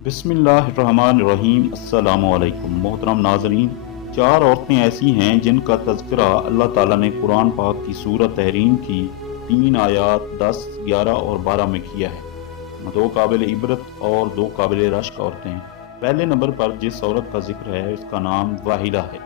بسم اللہ الرحمن الرحیم۔ السلام علیکم محترم ناظرین، چار عورتیں ایسی ہیں جن کا تذکرہ اللہ تعالیٰ نے قرآن پاک کی سورۃ تحریم کی 3 آیات 10، 11 اور 12 میں کیا ہے۔ 2 قابل عبرت اور 2 قابل رشک عورتیں۔ پہلے نمبر پر جس عورت کا ذکر ہے اس کا نام واحلہ ہے۔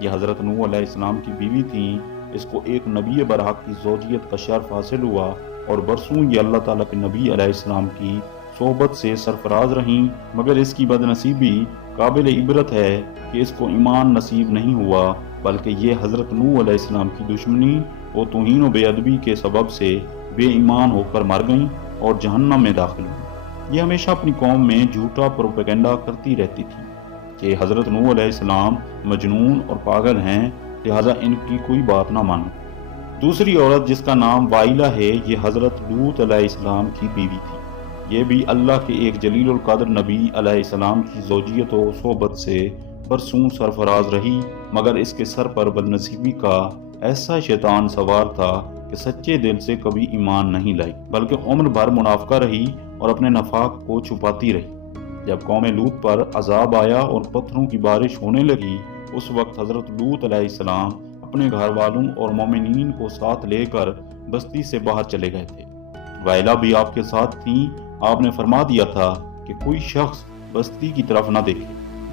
یہ حضرت نوح علیہ السلام کی بیوی تھیں۔ اس کو ایک نبی برحق کی زوجیت کا شرف حاصل ہوا اور برسوں یہ اللہ تعالیٰ کے نبی علیہ السلام کی صحبت سے سرفراز رہیں، مگر اس کی بدنصیبی قابل عبرت ہے کہ اس کو ایمان نصیب نہیں ہوا، بلکہ یہ حضرت نوح علیہ السلام کی دشمنی و توہین و بے ادبی کے سبب سے بے ایمان ہو کر مر گئیں اور جہنم میں داخل ہوئیں۔ یہ ہمیشہ اپنی قوم میں جھوٹا پروپیگنڈا کرتی رہتی تھی کہ حضرت نوح علیہ السلام مجنون اور پاگل ہیں، لہٰذا ان کی کوئی بات نہ مانو۔ دوسری عورت جس کا نام واحلہ ہے یہ حضرت لوط علیہ السلام کی بیوی تھی۔ یہ بھی اللہ کے ایک جلیل القدر نبی علیہ السلام کی زوجیت و صحبت سے برسوں سرفراز رہی، مگر اس کے سر پر بدنصیبی کا ایسا شیطان سوار تھا کہ سچے دل سے کبھی ایمان نہیں لائی، بلکہ عمر بھر منافقہ رہی اور اپنے نفاق کو چھپاتی رہی۔ جب قوم لوط پر عذاب آیا اور پتھروں کی بارش ہونے لگی، اس وقت حضرت لوط علیہ السلام اپنے گھر والوں اور مومنین کو ساتھ لے کر بستی سے باہر چلے گئے تھے۔ واحلہ بھی آپ کے ساتھ تھیں۔ آپ نے فرما دیا تھا کہ کوئی شخص بستی کی طرف نہ دیکھے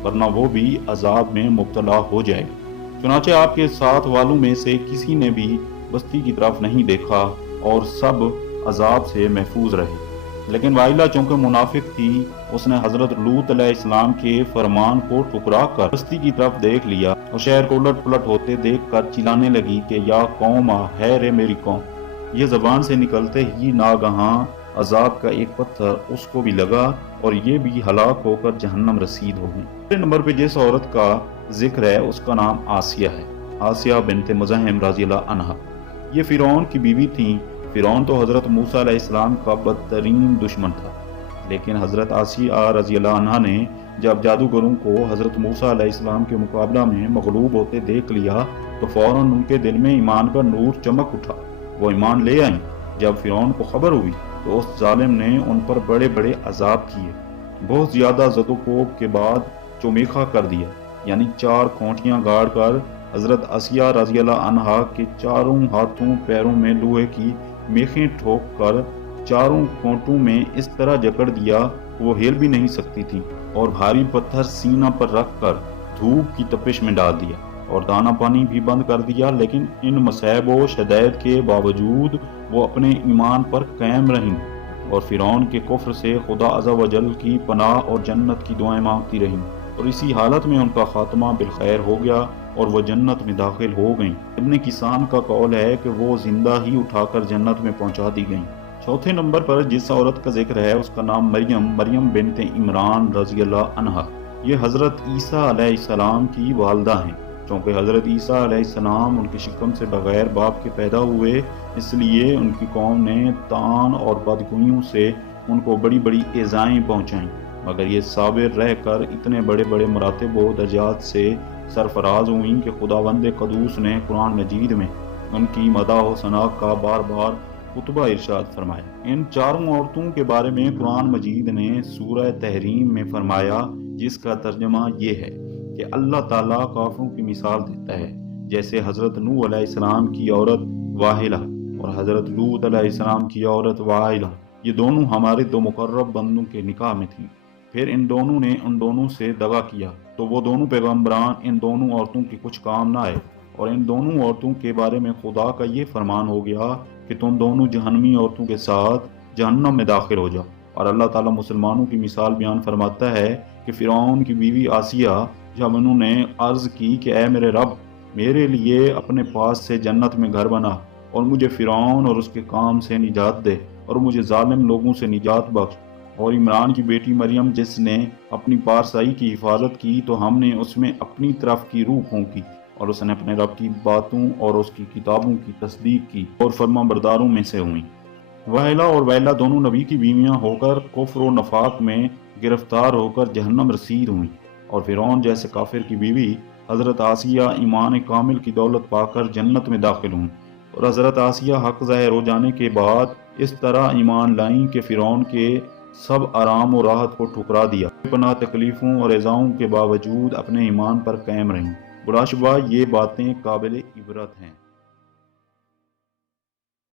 ورنہ وہ بھی عذاب میں مبتلا ہو جائے گا۔ چنانچہ آپ کے ساتھ والوں میں سے کسی نے بھی بستی کی طرف نہیں دیکھا اور سب عذاب سے محفوظ رہے۔ لیکن واحلہ چونکہ منافق تھی، اس نے حضرت لوط علیہ السلام کے فرمان کو ٹھکرا کر بستی کی طرف دیکھ لیا اور شہر کو الٹ پلٹ ہوتے دیکھ کر چلانے لگی کہ یا قوم ہے رے میری قوم۔ یہ زبان سے نکلتے ہی ناگہاں عذاب کا ایک پتھر اس کو بھی لگا اور یہ بھی ہلاک ہو کر جہنم رسید ہو گئی۔ پہلے نمبر پہ جس عورت کا ذکر ہے اس کا نام آسیہ ہے، آسیہ بنت مزاحم رضی اللہ عنہا۔ یہ فرعون کی بیوی تھیں۔ فرعون تو حضرت موسیٰ علیہ السلام کا بدترین دشمن تھا، لیکن حضرت آسیہ رضی اللہ عنہا نے جب جادوگروں کو حضرت موسیٰ علیہ السلام کے مقابلہ میں مغلوب ہوتے دیکھ لیا تو فوراً ان کے دل میں ایمان کا نور چمک اٹھا، وہ ایمان لے آئیں۔ جب فرعون کو خبر ہوئی تو اس ظالم نے ان پر بڑے بڑے عذاب کیے، بہت زیادہ زد و کوب کے بعد چومیخا کر دیا، یعنی 4 کھونٹیاں گاڑ کر حضرت آسیہ رضی اللہ عنہا کے چاروں ہاتھوں پیروں میں لوہے کی میخیں ٹھوک کر 4 کھونٹوں میں اس طرح جکڑ دیا وہ ہل بھی نہیں سکتی تھی، اور بھاری پتھر سینہ پر رکھ کر دھوپ کی تپش میں ڈال دیا اور دانا پانی بھی بند کر دیا۔ لیکن ان مصائب و شدائد کے باوجود وہ اپنے ایمان پر قائم رہیں اور فرعون کے کفر سے خدا عز و جل کی پناہ اور جنت کی دعائیں مانگتی رہیں، اور اسی حالت میں ان کا خاتمہ بالخیر ہو گیا اور وہ جنت میں داخل ہو گئیں۔ ابن کسان کا قول ہے کہ وہ زندہ ہی اٹھا کر جنت میں پہنچا دی گئیں۔ چوتھے نمبر پر جس عورت کا ذکر ہے اس کا نام مریم بنت عمران رضی اللہ عنہا۔ یہ حضرت عیسیٰ علیہ السلام کی والدہ ہیں۔ چونکہ حضرت عیسیٰ علیہ السلام ان کے شکم سے بغیر باپ کے پیدا ہوئے، اس لیے ان کی قوم نے طعن اور بدگوئیوں سے ان کو بڑی بڑی ایذائیں پہنچائیں، مگر یہ صابر رہ کر اتنے بڑے بڑے مراتب و درجات سے سرفراز ہوئیں کہ خداوند قدوس نے قرآن مجید میں ان کی مدح و ثنا کا بار بار خطبہ ارشاد فرمایا۔ ان چاروں عورتوں کے بارے میں قرآن مجید نے سورہ تحریم میں فرمایا، جس کا ترجمہ یہ ہے کہ اللہ تعالیٰ کافروں کی مثال دیتا ہے، جیسے حضرت نوح علیہ السلام کی عورت واحلہ اور حضرت لوط علیہ السلام کی عورت واحلہ، یہ دونوں ہمارے 2 مقرب بندوں کے نکاح میں تھیں۔ پھر ان دونوں نے ان دونوں سے دغا کیا تو وہ دونوں پیغمبران ان دونوں عورتوں کے کچھ کام نہ آئے، اور ان دونوں عورتوں کے بارے میں خدا کا یہ فرمان ہو گیا کہ تم دونوں جہنمی عورتوں کے ساتھ جہنم میں داخل ہو جاؤ۔ اور اللہ تعالیٰ مسلمانوں کی مثال بیان فرماتا ہے کہ فرعون کی بیوی آسیہ جب انہوں نے عرض کی کہ اے میرے رب، میرے لیے اپنے پاس سے جنت میں گھر بنا اور مجھے فرعون اور اس کے کام سے نجات دے اور مجھے ظالم لوگوں سے نجات بخش، اور عمران کی بیٹی مریم جس نے اپنی پارسائی کی حفاظت کی تو ہم نے اس میں اپنی طرف کی روح پھونکی اور اس نے اپنے رب کی باتوں اور اس کی کتابوں کی تصدیق کی اور فرما برداروں میں سے ہوئیں۔ واحلہ اور واحلہ دونوں نبی کی بیویاں ہو کر کفر و نفاق میں گرفتار ہو کر جہنم رسید ہوئیں، اور فرعون جیسے کافر کی بیوی حضرت آسیہ ایمان کامل کی دولت پا کر جنت میں داخل ہوئیں، اور حضرت آسیہ حق ظاہر ہو جانے کے بعد اس طرح ایمان لائیں کہ فرعون کے سب آرام و راحت کو ٹھکرا دیا، بے پناہ تکلیفوں اور ایذاؤں کے باوجود اپنے ایمان پر قائم رہیں۔ بلا شبہ یہ باتیں قابل عبرت ہیں۔